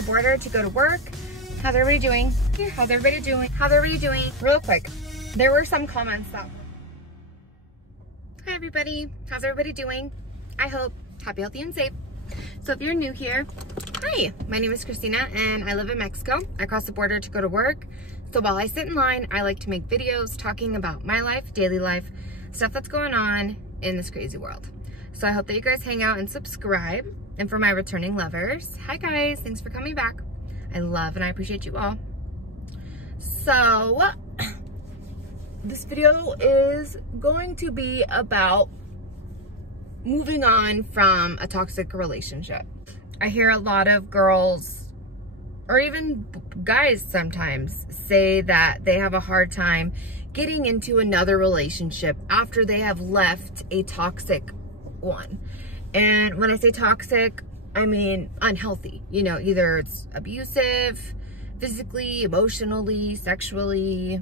the border to go to work. How's everybody doing? How's everybody doing? How's everybody doing? Real quick, there were some comments that... Hi everybody, how's everybody doing? I hope happy, healthy, and safe. So if you're new here, hi, my name is Christina and I live in Mexico. I cross the border to go to work. So while I sit in line, I like to make videos talking about my life, daily life, stuff that's going on in this crazy world. So I hope that you guys hang out and subscribe. And for my returning lovers, hi guys, thanks for coming back. I love and I appreciate you all. So this video is going to be about moving on from a toxic relationship. I hear a lot of girls, or even guys sometimes, say that they have a hard time getting into another relationship after they have left a toxic one. And when I say toxic, I mean unhealthy. You know, either it's abusive, physically, emotionally, sexually,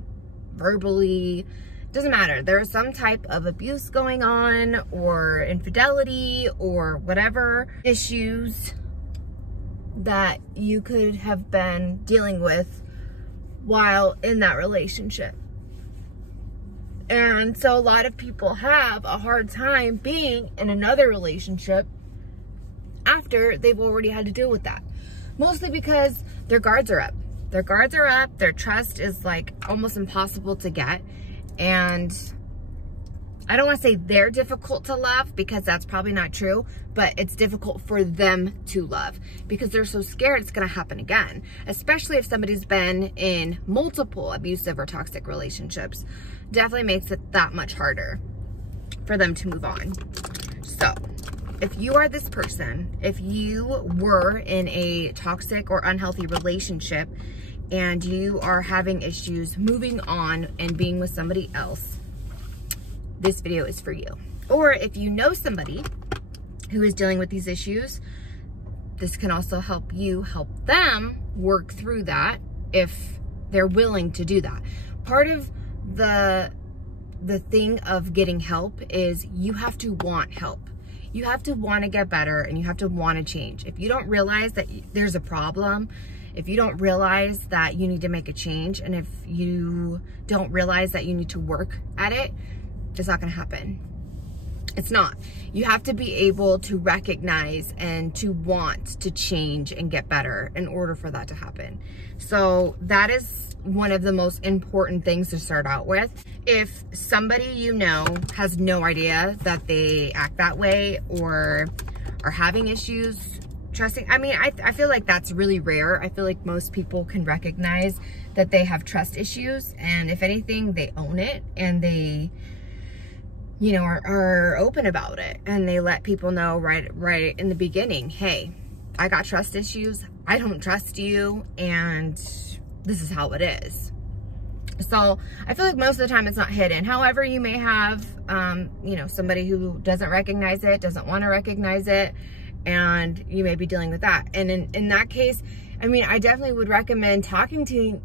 verbally, doesn't matter. There's some type of abuse going on, or infidelity, or whatever issues that you could have been dealing with while in that relationship. And so a lot of people have a hard time being in another relationship after they've already had to deal with that. Mostly because their guards are up. Their guards are up, their trust is like almost impossible to get. And I don't want to say they're difficult to love, because that's probably not true, but it's difficult for them to love because they're so scared it's going to happen again, especially if somebody's been in multiple abusive or toxic relationships. Definitely makes it that much harder for them to move on. So if you are this person, if you were in a toxic or unhealthy relationship and you are having issues moving on and being with somebody else, this video is for you. Or if you know somebody who is dealing with these issues, this can also help you help them work through that if they're willing to do that. Part of the thing of getting help is you have to want help. You have to want to get better, and you have to want to change. If you don't realize that there's a problem, if you don't realize that you need to make a change, and if you don't realize that you need to work at it, it's not going to happen. It's not. You have to be able to recognize and to want to change and get better in order for that to happen. So that is one of the most important things to start out with. If somebody you know has no idea that they act that way or are having issues trusting, I mean, I feel like that's really rare. I feel like most people can recognize that they have trust issues, and if anything, they own it, and they, you know, are open about it, and they let people know right in the beginning, hey, I got trust issues, I don't trust you, and this is how it is. So I feel like most of the time it's not hidden. However, you may have, you know, somebody who doesn't recognize it, doesn't want to recognize it, and you may be dealing with that. And in that case, I mean, I definitely would recommend talking to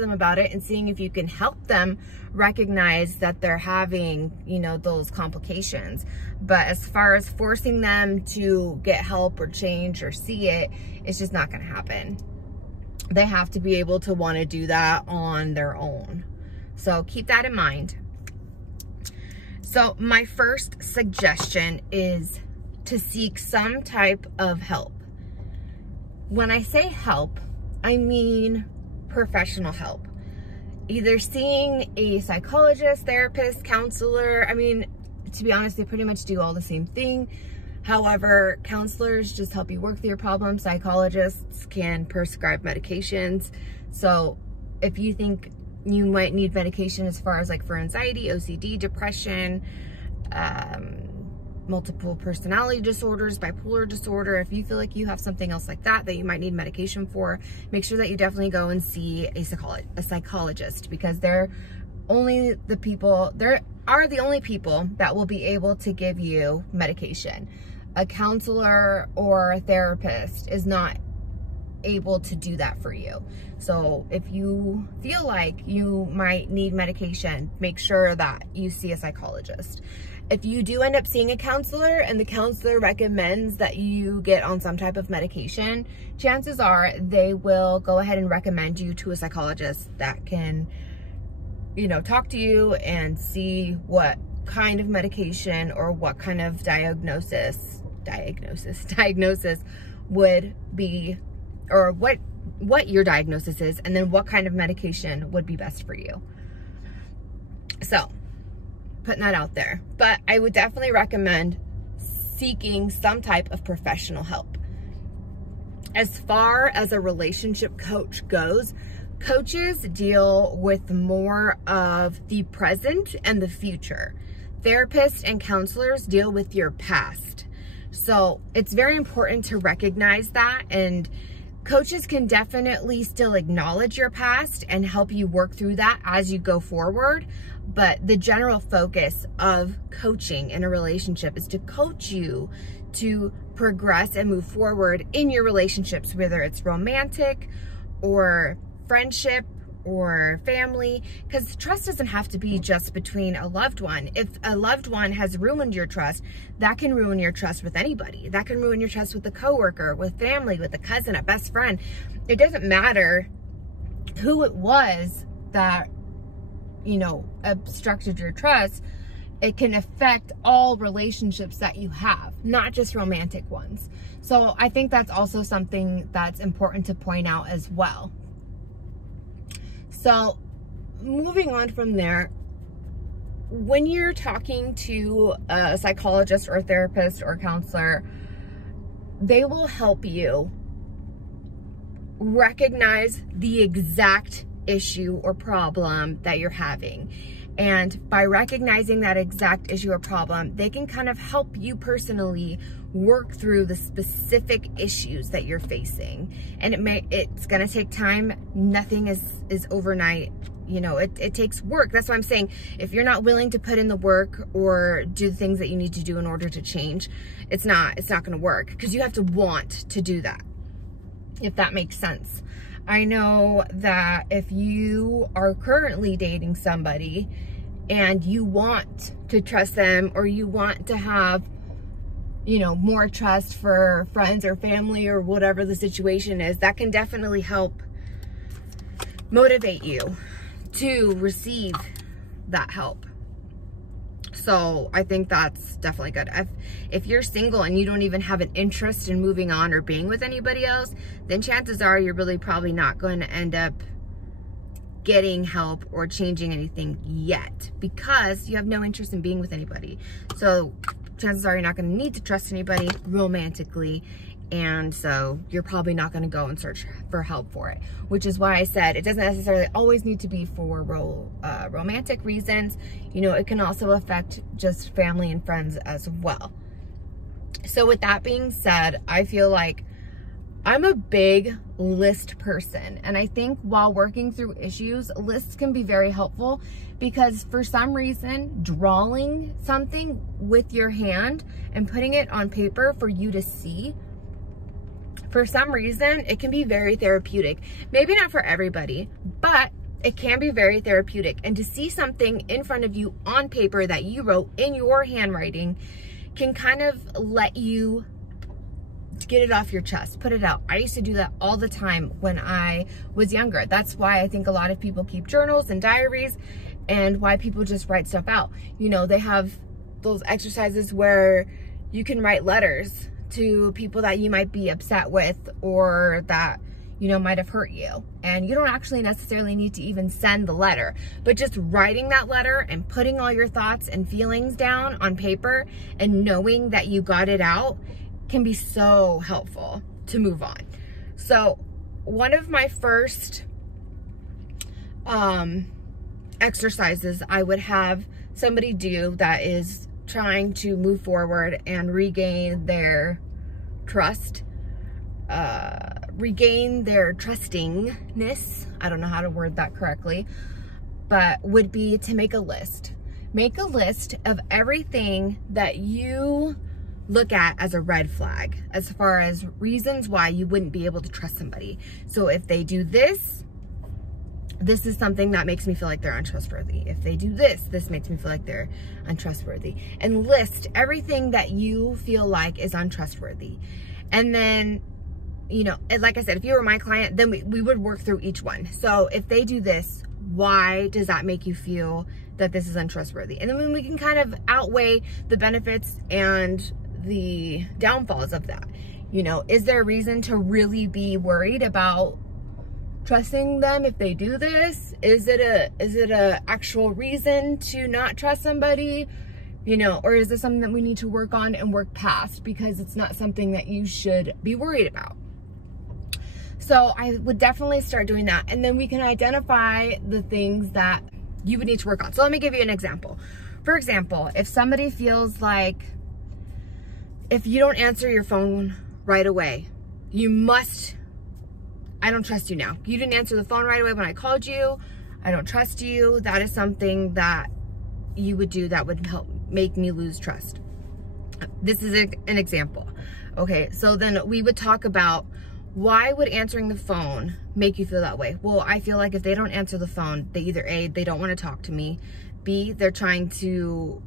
them about it and seeing if you can help them recognize that they're having, you know, those complications. But as far as forcing them to get help or change or see it, it's just not going to happen. They have to be able to want to do that on their own. So keep that in mind. So my first suggestion is to seek some type of help. When I say help, I mean professional help. Either seeing a psychologist, therapist, counselor. I mean, to be honest, they pretty much do all the same thing. However, counselors just help you work through your problems. Psychologists can prescribe medications. So if you think you might need medication as far as like for anxiety, OCD, depression, multiple personality disorders, bipolar disorder, if you feel like you have something else like that you might need medication for, make sure that you definitely go and see a psychologist, because they're the only people that will be able to give you medication. A counselor or a therapist is not able to do that for you. So if you feel like you might need medication, make sure that you see a psychologist. If you do end up seeing a counselor and the counselor recommends that you get on some type of medication, chances are they will go ahead and recommend you to a psychologist that can, you know, talk to you and see what kind of medication or what kind of diagnosis would be, or what your diagnosis is, and then what kind of medication would be best for you. So, putting that out there. But I would definitely recommend seeking some type of professional help. As far as a relationship coach goes, coaches deal with more of the present and the future. Therapists and counselors deal with your past. So it's very important to recognize that, and coaches can definitely still acknowledge your past and help you work through that as you go forward. But the general focus of coaching in a relationship is to coach you to progress and move forward in your relationships, whether it's romantic or friendship or family, because trust doesn't have to be just between a loved one. If a loved one has ruined your trust, that can ruin your trust with anybody. That can ruin your trust with a coworker, with family, with a cousin, a best friend. It doesn't matter who it was that, you know, obstructed your trust. It can affect all relationships that you have, not just romantic ones. So I think that's also something that's important to point out as well. So moving on from there, when you're talking to a psychologist or a therapist or a counselor, they will help you recognize the exact issue or problem that you're having. And by recognizing that exact issue or problem, they can kind of help you personally work through the specific issues that you're facing. And it's going to take time. Nothing is overnight. You know, it takes work. That's why I'm saying, if you're not willing to put in the work or do the things that you need to do in order to change, it's not going to work, because you have to want to do that, if that makes sense. I know that if you are currently dating somebody and you want to trust them, or you want to have, you know, more trust for friends or family or whatever the situation is, that can definitely help motivate you to receive that help. So I think that's definitely good. If you're single and you don't even have an interest in moving on or being with anybody else, then chances are you're really probably not going to end up getting help or changing anything yet, because you have no interest in being with anybody. So chances are you're not going to need to trust anybody romantically, and so you're probably not going to go and search for help for it, which is why I said it doesn't necessarily always need to be for romantic reasons. You know, it can also affect just family and friends as well. So with that being said, I feel like I'm a big list person, and I think while working through issues, lists can be very helpful, because for some reason, drawing something with your hand and putting it on paper for you to see, for some reason, it can be very therapeutic. Maybe not for everybody, but it can be very therapeutic. And to see something in front of you on paper that you wrote in your handwriting can kind of let you get it off your chest, put it out. I used to do that all the time when I was younger. That's why I think a lot of people keep journals and diaries, and why people just write stuff out. You know, they have those exercises where you can write letters to people that you might be upset with, or that, you know, might have hurt you. And you don't actually necessarily need to even send the letter, but just writing that letter and putting all your thoughts and feelings down on paper and knowing that you got it out can be so helpful to move on. So one of my first exercises I would have somebody do that is trying to move forward and regain their trust, regain their trustingness, I don't know how to word that correctly, but would be to make a list. Make a list of everything that you look at as a red flag as far as reasons why you wouldn't be able to trust somebody. So if they do this, this is something that makes me feel like they're untrustworthy. If they do this, this makes me feel like they're untrustworthy. And list everything that you feel like is untrustworthy. And then, you know, like I said, if you were my client, then we would work through each one. So if they do this, why does that make you feel that this is untrustworthy? And then we can kind of outweigh the benefits and the downfalls of that. You know, is there a reason to really be worried about trusting them if they do this? Is it a actual reason to not trust somebody? You know, or is this something that we need to work on and work past because it's not something that you should be worried about? So I would definitely start doing that. And then we can identify the things that you would need to work on. So let me give you an example. For example, if somebody feels like if you don't answer your phone right away, you must, I don't trust you now. You didn't answer the phone right away when I called you. I don't trust you. That is something that you would do that would help make me lose trust. This is an example. Okay, so then we would talk about, why would answering the phone make you feel that way? Well, I feel like if they don't answer the phone, they either A, they don't want to talk to me, B, they're trying to,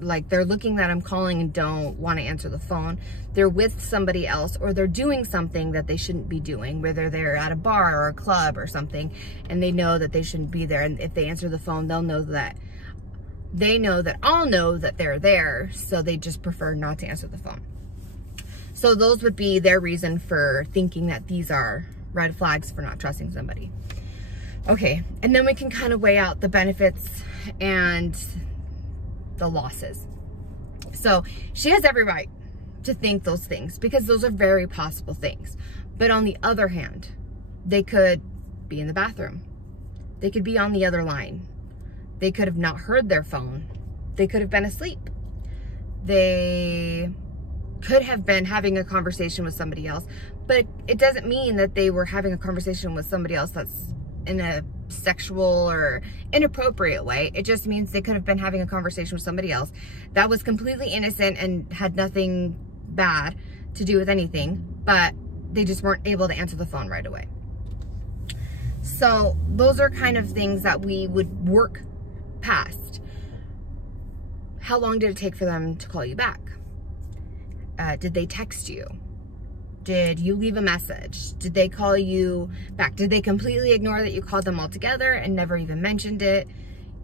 like, they're looking that I'm calling and don't want to answer the phone. They're with somebody else, or they're doing something that they shouldn't be doing, whether they're at a bar or a club or something, and they know that they shouldn't be there. And if they answer the phone, they'll know that, they know that I'll know that they're there, so they just prefer not to answer the phone. So those would be their reason for thinking that these are red flags for not trusting somebody. Okay, and then we can kind of weigh out the benefits and the losses. So she has every right to think those things because those are very possible things. But on the other hand, they could be in the bathroom. They could be on the other line. They could have not heard their phone. They could have been asleep. They could have been having a conversation with somebody else, but it doesn't mean that they were having a conversation with somebody else that's in a sexual or inappropriate way. It just means they could have been having a conversation with somebody else that was completely innocent and had nothing bad to do with anything, but they just weren't able to answer the phone right away. So those are kind of things that we would work past. How long did it take for them to call you back? Did they text you? Did you leave a message? Did they call you back? Did they completely ignore that you called them altogether and never even mentioned it?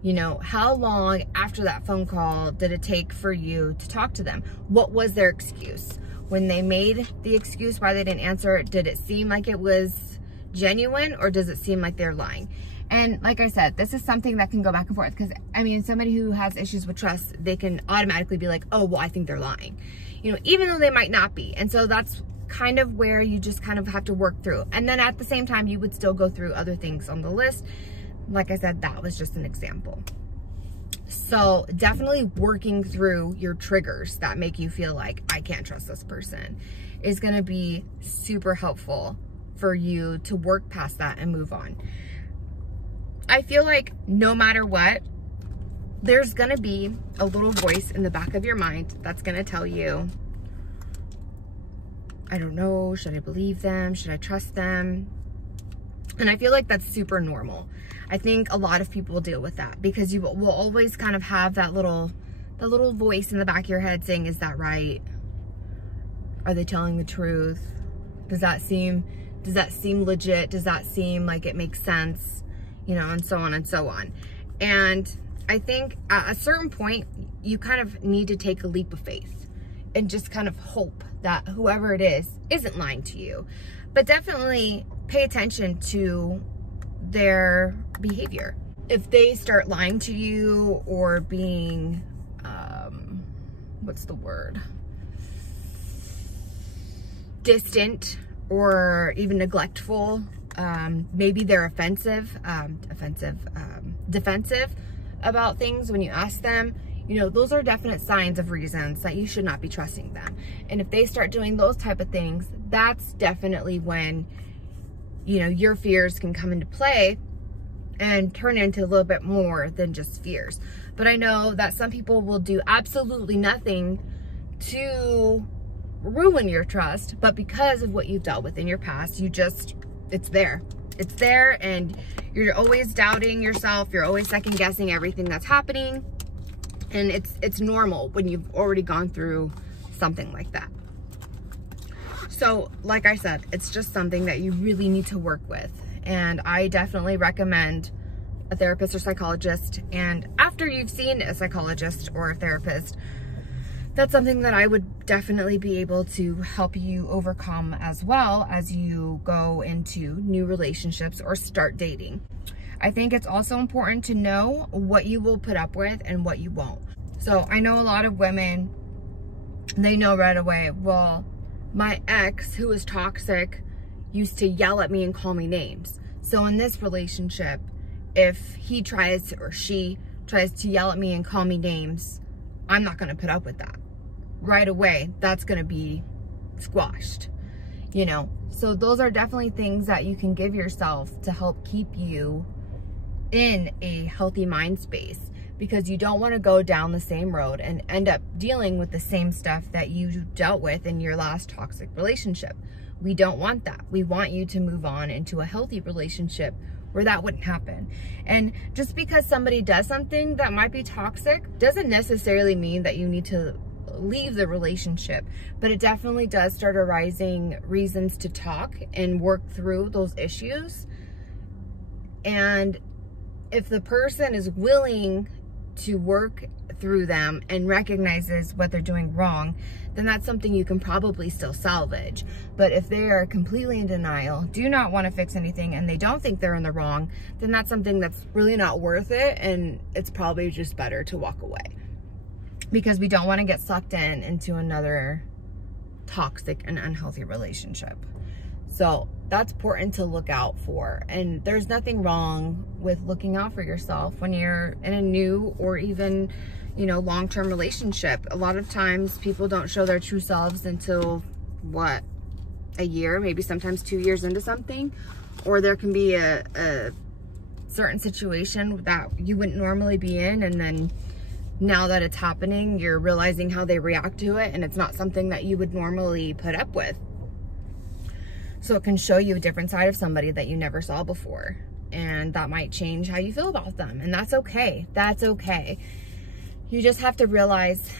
You know, how long after that phone call did it take for you to talk to them? What was their excuse? When they made the excuse why they didn't answer, did it seem like it was genuine, or does it seem like they're lying? And like I said, this is something that can go back and forth because, I mean, somebody who has issues with trust, they can automatically be like, oh, well, I think they're lying. You know, even though they might not be. And so that's kind of where you just kind of have to work through. And then at the same time, you would still go through other things on the list. Like I said, that was just an example. So definitely working through your triggers that make you feel like I can't trust this person is going to be super helpful for you to work past that and move on. I feel like no matter what, there's going to be a little voice in the back of your mind that's going to tell you, I don't know, should I believe them? Should I trust them? And I feel like that's super normal. I think a lot of people deal with that because you will always kind of have that little voice in the back of your head saying, is that right? Are they telling the truth? Does that seem legit? Does that seem like it makes sense? You know, and so on and so on. And I think at a certain point, you kind of need to take a leap of faith and just kind of hope that whoever it is isn't lying to you. But definitely pay attention to their behavior. If they start lying to you or being, what's the word? Distant or even neglectful, maybe they're defensive about things when you ask them, you know, those are definite signs of reasons that you should not be trusting them. And if they start doing those type of things, that's definitely when, you know, your fears can come into play and turn into a little bit more than just fears. But I know that some people will do absolutely nothing to ruin your trust, but because of what you've dealt with in your past, it's there. It's there, and you're always doubting yourself. You're always second guessing everything that's happening. And it's normal when you've already gone through something like that. So, like I said, it's just something that you really need to work with. And I definitely recommend a therapist or psychologist. And after you've seen a psychologist or a therapist, that's something that I would definitely be able to help you overcome as well as you go into new relationships or start dating. I think it's also important to know what you will put up with and what you won't. So I know a lot of women, they know right away, well, my ex who was toxic used to yell at me and call me names. So in this relationship, if he tries or she tries to yell at me and call me names, I'm not going to put up with that. Right away, that's going to be squashed, you know. So those are definitely things that you can give yourself to help keep you in a healthy mind space, because you don't want to go down the same road and end up dealing with the same stuff that you dealt with in your last toxic relationship. We don't want that. We want you to move on into a healthy relationship where that wouldn't happen. And just because somebody does something that might be toxic doesn't necessarily mean that you need to leave the relationship, but it definitely does start arising reasons to talk and work through those issues. And if the person is willing to work through them and recognizes what they're doing wrong, then that's something you can probably still salvage. But if they are completely in denial, do not want to fix anything, and they don't think they're in the wrong, then that's something that's really not worth it, and it's probably just better to walk away, because we don't want to get sucked into another toxic and unhealthy relationship. So that's important to look out for. And there's nothing wrong with looking out for yourself when you're in a new or even, you know, long-term relationship. A lot of times people don't show their true selves until, what, a year, maybe sometimes 2 years into something. Or there can be a certain situation that you wouldn't normally be in, and then now that it's happening, you're realizing how they react to it, and it's not something that you would normally put up with. So it can show you a different side of somebody that you never saw before, and that might change how you feel about them, and that's okay. That's okay. You just have to realize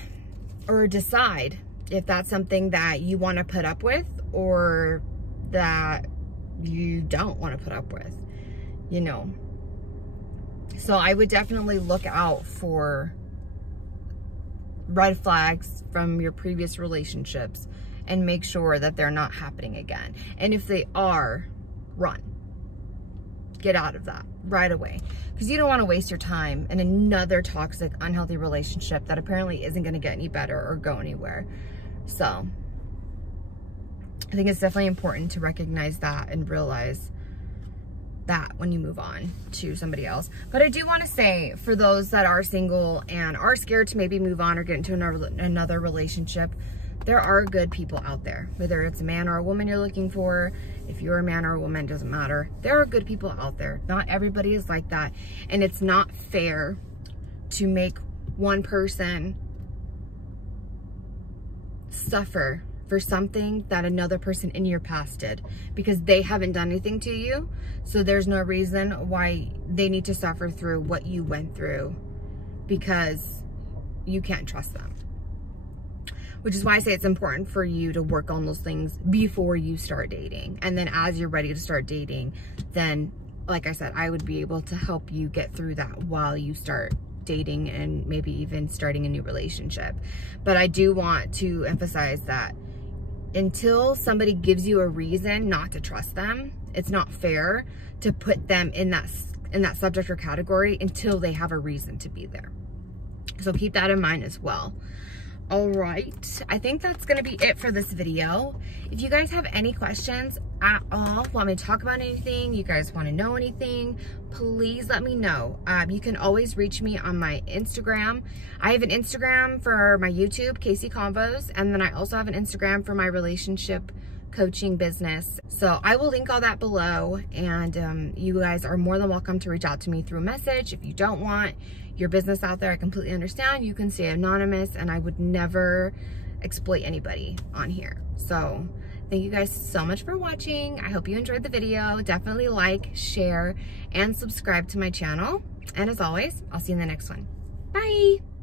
or decide if that's something that you want to put up with or that you don't want to put up with, you know. So I would definitely look out for red flags from your previous relationships and make sure that they're not happening again. And if they are, run. Get out of that right away, because you don't want to waste your time in another toxic, unhealthy relationship that apparently isn't going to get any better or go anywhere. So I think it's definitely important to recognize that and realize that when you move on to somebody else. But I do want to say, for those that are single and are scared to maybe move on or get into another relationship, there are good people out there. Whether it's a man or a woman you're looking for, if you're a man or a woman, it doesn't matter. There are good people out there. Not everybody is like that. And it's not fair to make one person suffer for something that another person in your past did, because they haven't done anything to you. So there's no reason why they need to suffer through what you went through, because you can't trust them. Which is why I say it's important for you to work on those things before you start dating. And then as you're ready to start dating, then, like I said, I would be able to help you get through that while you start dating and maybe even starting a new relationship. But I do want to emphasize that until somebody gives you a reason not to trust them, it's not fair to put them in that subject or category until they have a reason to be there. So keep that in mind as well. All right, I think that's gonna be it for this video. If you guys have any questions at all, want me to talk about anything, you guys wanna know anything, please let me know. You can always reach me on my Instagram. I have an Instagram for my YouTube, kckonvos, and then I also have an Instagram for my relationship coaching business. So I will link all that below, and you guys are more than welcome to reach out to me through a message. If you don't want your business out there, I completely understand. You can stay anonymous, and I would never exploit anybody on here. So thank you guys so much for watching. I hope you enjoyed the video. Definitely like, share, and subscribe to my channel. And as always, I'll see you in the next one. Bye.